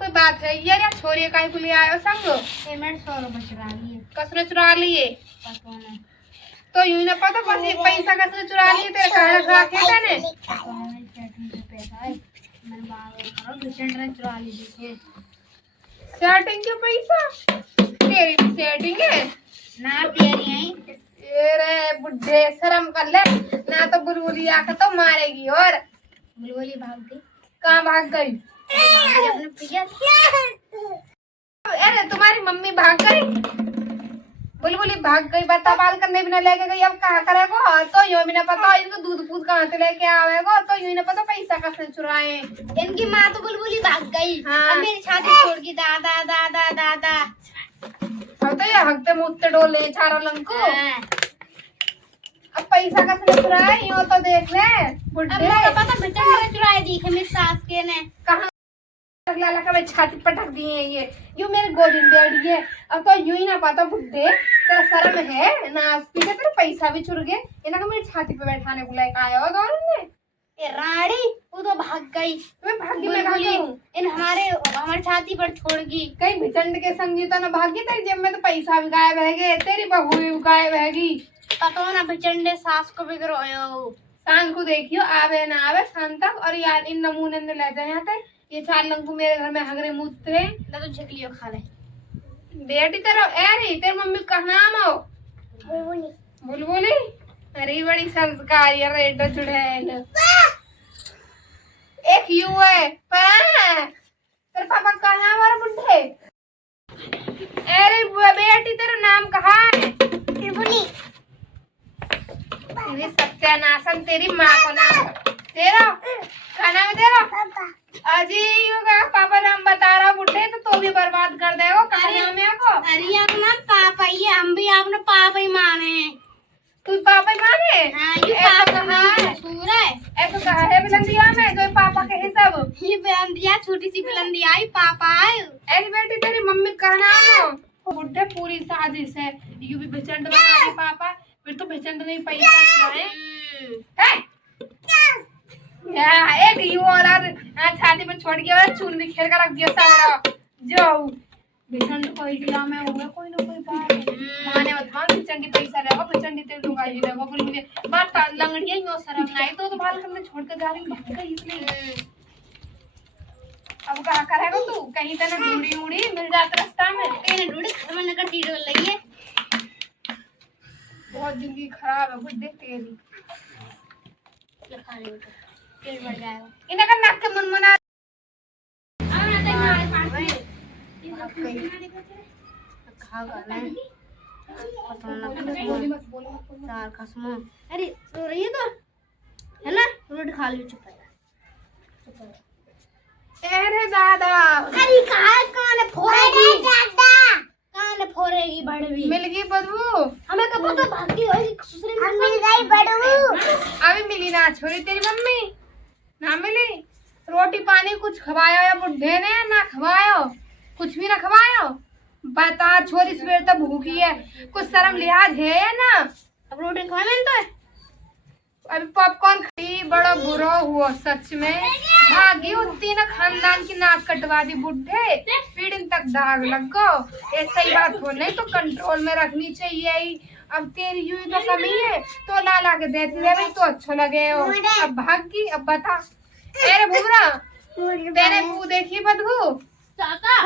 कोई बात है यार, या छोरी काहे को ले आयो संग? पेमेंट 100 रुपए चुरा लिए। कसने चुरा लिए? पता नहीं। तो यूं ना पता पैसा कसने चुरा लिए? तेरे खाना खा के ने सेटिंग पे पैसा है, मैंने बाहर करो पेशेंट ने चुरा ली देखिए। सेटिंग के पैसा? तेरी सेटिंग है ना तेरी है। तेरे बुढ़े शर्म कर ले ना, तो बुलबुली आकर तो मारेगी। और बुलबुली भाग गई। कहाँ भाग गई? अपने पिया। अरे तुम्हारी मम्मी भाग गई, बुलबुली भाग गई। बता बाल करने भी ना लेके गई, अब कहाँ करेगो? तो यूं भी ना पता इनको दूध फूद कहाँ से लेके आवेगो, तो यूं ना पता पैसा कैसे चुराए। इनकी माँ तो बुलबुली भाग गई। हाँ। अब मेरी छाती छोड़ के दादा दादा दादा। अब तो ये हकते मुझसे डोले चारों लंको। हाँ। अब पैसा कैसे चुराए यूं तो देख ले अब बुढ़े। मेरा पता बेटा चुराई दी है मेरी सास के ने। कहाँ लाला का मैं छाती पटक दिए हैं ये, यूं मेरे गोदी में बैठ गए। अब तो यूं ही ना पाता बुढ़े, तेरा शर्म है ना? पीछे तेरा पैसा भी चुर गए, इन्हें मेरी छाती पे बैठाने को लेकर आया हो दोनों ने। ये रानी वो तो भाग गई। मैं भाग्य में कहा हूँ, इन हमारे छाती पर छोड़ गई। कहीं भिचंड के संगीता ना भाग्य, तेरी जेब में तो पैसा भी गायब है गए, तेरी बहू भी गायब हैगी। पता ना बेचंडे सास को बिगड़ोयो। शान को देखियो आवे ना आवे शान तक। और यार इन नमूने ने ले जाए यहाँ तक, ये 4 लंकू मेरे घर में हगरे मूत्रे ना तो झकलियो खा ले। बेटी तेरा अरे तेरी मम्मी का नाम हो बुलबुली? अरे बड़ी संस्कारी रेट चुड़ैल। एक यू है तेरे पापा का नाम है बुढ़े? अरे बेटी तेरा नाम कहा है? बुलबुली। तेरी सत्यानाशन, तेरी माँ को नाम तेरा क्या नाम है तेरा? अजी योगा पापा नाम बता रहा बुढ़े, तो भी बर्बाद कर देगा। क्या नाम है को? अरे अपना पापा ही है, हम भी आपने पापा ही माने। तू पापा ही माने? हाँ, ये ऐसा पापा कहा है? ससुर है। ऐसा कहा है बिलंदिया में जो पापा के सब? ये बिलंदिया छोटी सी बिलंदिया आई पापा है। ऐसी बेटी तेरी मम्मी का नाम हो बुढ़े? पूरी साजिश है, यू भी भिचंड बना दे पापा, फिर तो भिचंड नहीं पैसा चुराए है। एक यू औलाद छाती में छोड़ के और चून बिखेर कर रख दिया सारा जो भिचंड कोई दिया में होगा कोई ना कोई बात माने मत मान। भिचंडी पैसा लेगा, भिचंडी तेरे लुगाई लेगा, बोल मुझे बात लंगड़िया यूं शर्म नहीं तो बाल करने छोड़ के जा रही भाग गई इसलिए। अब कहाँ करेगा तू? कहीं तो ना ढूंढी उड़ी मिल जाता रास्ता में। तेरे ढूंढे घर में नकर टीडो लगी है। बहुत जिंदगी खराब है बुढ़े तेरी। खा ले बेटा, पेट बढ़ जाएगा। इन्हें का नाक के मुनमुना खा गया पता ना चार खसमो। अरे सो रही है तो है ना, रोटी खा ली। चुप है। अरे दादा अरे कान फोड़ेगी कान फोड़ेगी बड़वी। मिल गई बदबू? हमें कब तो भागी होगी ससुर में मिल गई बड़ू। अभी मिली ना छोरी तेरी मम्मी? ना मिली? रोटी पानी कुछ खवाया या बुढ़े ने? ना खवायो, कुछ भी ना खवायो। बता छोरी सवेर तक भूखी है, कुछ शर्म लिहाज है या ना? अब रोटी खा मैंने तो अभी पॉपकॉर्न खाई, बड़ा बुरा हुआ सच में। भागी उतनी ना खानदान की नाक कटवा दी बुढ़े, पीड़िन तक दाग लग गो। ऐसा ही बात हो नहीं तो कंट्रोल में रखनी चाहिए। अब तेरी यूं तो कमी है तो ला ला के देती रहे तो अच्छा लगे हो। अब भागी, अब बता। अरे भूमरा तेरे मुँह देखी बदबू? चाचा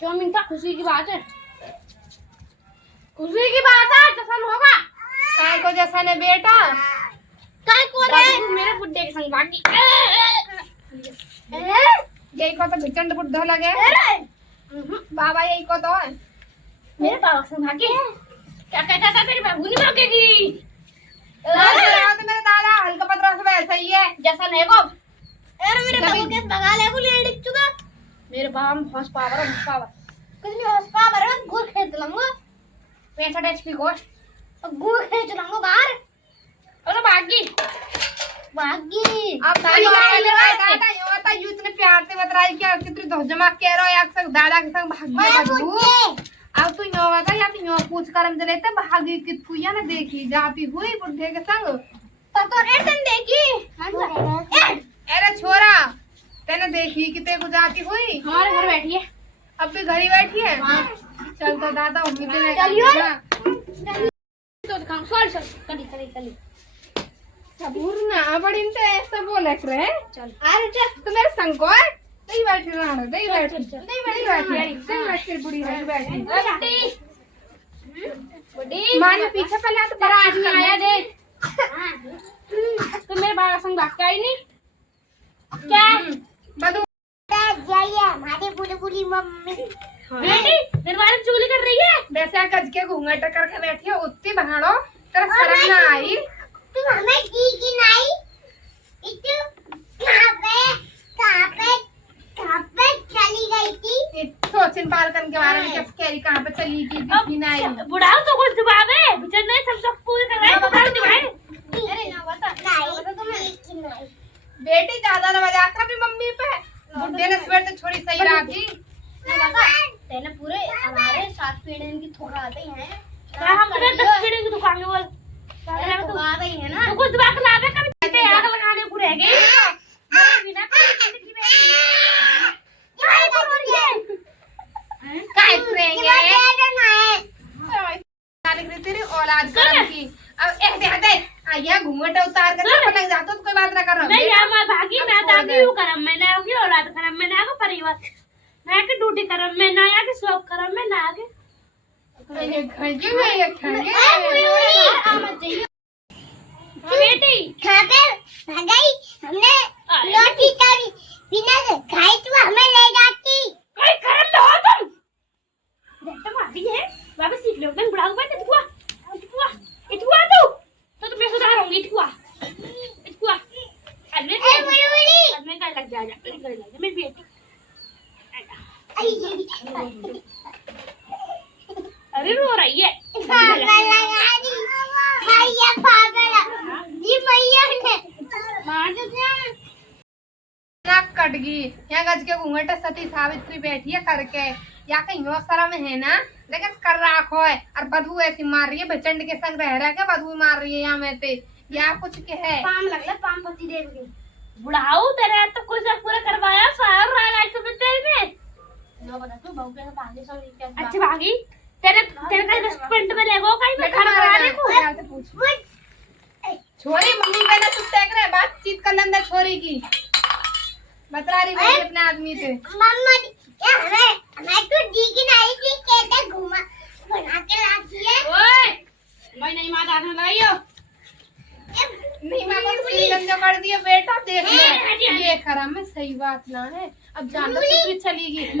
चौमिन का खुशी की बात है, खुशी की बात है। जसन होगा काय को जैसा ने बेटा काय को रे मेरे बुड्ढे के संग भागी। यही को तो भिचंड बुढ़ा लगे बाबा, यही को तो है मेरे बाबा से भागी। क्या कहता था तेरी बहू नहीं भागेगी? तो मेरे दादा हल्का पतरा से वैसा ही है जैसा नहीं को। अरे मेरे बाबू के भगा ले को ले डिक चुका। मेरे बाबा में हॉर्स पावर कुछ नहीं, हॉर्स पावर है गुड़ खेत लंगो 65 एचपी को गुड़ खेत लंगो बाहर। अरे भागी भागी। अब दादा ये बता यू इतने प्यार से बतराई क्या कितनी धोजमा कह रहा है संग दादा के संग भाग बदबू। अब तू यो बता या तू यो पूछ करम चले तो भागी कितकू या ना देखी जाती हुई बुढ़े के संग तो रेटन देखी। अरे छोरा तेने देखी कि ते को जाती हुई हमारे घर बैठी है। अब भी घर ही बैठी है। हाँ। चल तो दादा उम्मीद नहीं चलियो। करता। तो दिखाऊं सॉरी सॉरी कली सबूर ना बड़ी इनसे ऐसा बोले करे। चल अरे चल तू मेरे संग को है नहीं बैठी रहना नहीं बैठी चल। नहीं बैठी बुढ़ी है बैठी बड़ी मान पीछे पहले तो तेरा आदमी आया देख। तो मेरे बाबा संग भाग के आई नहीं क्या बदू जाइए हमारी बुली मम्मी बेटी मेरे बारे में चुगली कर रही है। वैसे कज के घूंघट करके बैठी है उतनी भाड़ो तेरा शर्म ना आई। तुम हमें की नहीं इतु कहाँ पे चली गई थी। सोचिन पार करने के बारे में कैसे कह रही कहाँ पे चली गई दिखी नहीं। बुढ़ाओ तो कुछ जवाब है बिचर नहीं सब पूरे कर रहे हैं बुढ़ाओ दिखाए। अरे ना बता तुम्हें बेटी ज्यादा ना मजाक कर अपनी मम्मी पे। बुड्ढे ने सवेर से छोड़ी सही राखी। तेने पूरे हमारे 7 पेड़ की थोड़ा आते हैं। हम तो 10 पीढ़ी की दुकान में बोल तेने तो आ गई है ना। तो कुछ जवाब लावे कभी पे आग लगाने पूरे है बिना काय करेंगे तेरी औलाद करम की। अब ऐसे हटे आया घूंघट उतार कर अपन लग जातो तो कोई बात ना कर रहा। नहीं यार मैं भागी मैं दादी हूं करम मैं ना होगी औलाद करम मैं ना को परिवार मैं के ड्यूटी करम मैं ना या के शौक करम मैं ना आगे ये खंजे में ये खंजे बेटी खाकर भगाई हमने रोटी चारी बिना खाई तो हमें ले जाती। कोई करम लो तुम बेटा मारी है बाबा सीख लो मैं बुढ़ाऊ बैठ इतुआ इतुआ तो मैं सुधार होंगी इतुआ अरे मैं का लग जा मेरी बेटी अरे रो रही है नाक कट गई। यहाँ गज के घूंघट सती सावित्री बैठी है करके या कहीं और शर्म है ना लेकिन कर राखो है और बदबू ऐसी मार रही है बेचंड के संग रह के बदबू मार रही है यहाँ में ते या कुछ के है पाम लगला पाम पति देव की बुढ़ाऊ तेरे तो कुछ पूरा करवाया सार रहा है सब तेरे में नो बता तू बहू के पांच सौ क्या अच्छी भागी तेरे तेरे का रेस्टोरेंट में लेगो कहीं मैं खाना बनाने को छोरी मम्मी पहले चुप देख रहे बातचीत कर लंदा छोरी की बतरा रही है अपने आदमी से। मम्मा क्या मैं तो दी की नहीं थी कहते घुमा बना के लाती है। ओए मैं नहीं मां दाना लाइयो नहीं मैं को सीरी गंजा कर दिया बेटा देख ले ये खरा में सही बात ना है अब जान तो चली गई।